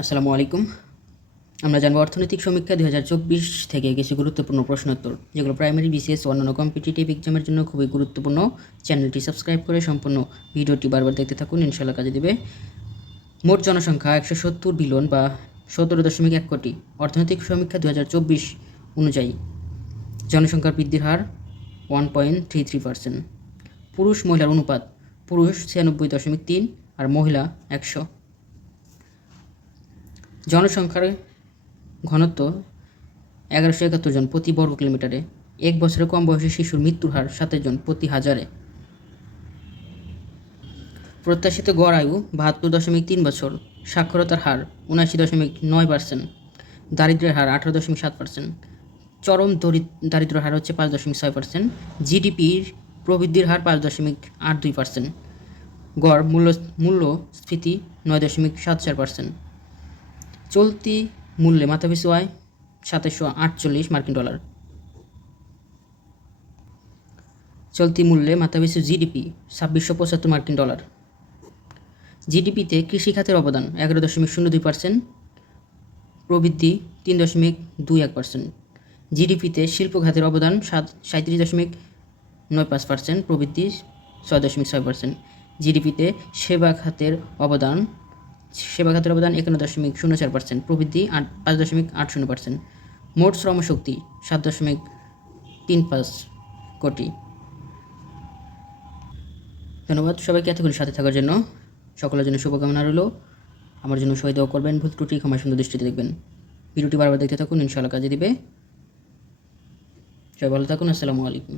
আসসালামু আলাইকুম। আমরা জানবো অর্থনৈতিক সমীক্ষা 2024 থেকে কিছু গুরুত্বপূর্ণ প্রশ্নোত্তর, যেগুলো প্রাইমারি, বিসিএস ও অন্যান্য কম্পিটিটিভ এক্সামের জন্য খুবই গুরুত্বপূর্ণ। চ্যানেলটি সাবস্ক্রাইব করে সম্পূর্ণ ভিডিওটি বারবার দেখতে থাকুন, ইনশাআল্লাহ কাজে দেবে। মোট জনসংখ্যা 170 বিলিয়ন বা 17.1 কোটি। অর্থনৈতিক সমীক্ষা 2024 অনুযায়ী জনসংখ্যার বৃদ্ধির হার 1.33%। পুরুষ মহিলার অনুপাত: পুরুষ 96.3 আর মহিলা 100। জনসংখ্যার ঘনত্ব 1171 জন প্রতি বর্গ কিলোমিটারে। 1 বছরের কম বয়সী শিশুর মৃত্যুর হার 27 জন প্রতি হাজারে। প্রত্যাশিত গড় আয়ু 72.3 বছর। সাক্ষরতার হার 79.9%। দারিদ্র্যের হার 18.7%। চরম দারিদ্র হার হচ্ছে 5.6%। জিডিপির প্রবৃদ্ধির হার 5.82%। গড় মূল্যস্ফীতি 9.74%। চলতি মূল্যে মাথাপিছু আয় 2748 মার্কিন ডলার। চলতি মূল্যে মাথাপিছু জিডিপি 2675 মার্কিন ডলার। জিডিপিতে কৃষি খাতের অবদান 11.02%, প্রবৃদ্ধি 3.21%। জিডিপিতে শিল্প খাতের অবদান 37.95%, প্রবৃদ্ধি 6.6%। জিডিপিতে সেবা খাতের অবদান 51.04%, প্রবৃদ্ধি 5.80%। মোট শ্রমশক্তি 7.35 কোটি। ধন্যবাদ সবাইকে এতক্ষণ সাথে থাকার জন্য। সকলের জন্য শুভকামনা রইল। আমার জন্য সবাই দোয়া করবেন, ভুল ত্রুটি ক্ষমা সুন্দর দৃষ্টিতে দেখবেন। ভিডিওটি বারবার দেখতে থাকুন, ইনশাআল্লাহ কাজে দিবে। সবাই ভালো থাকুন। আসসালামু আলাইকুম।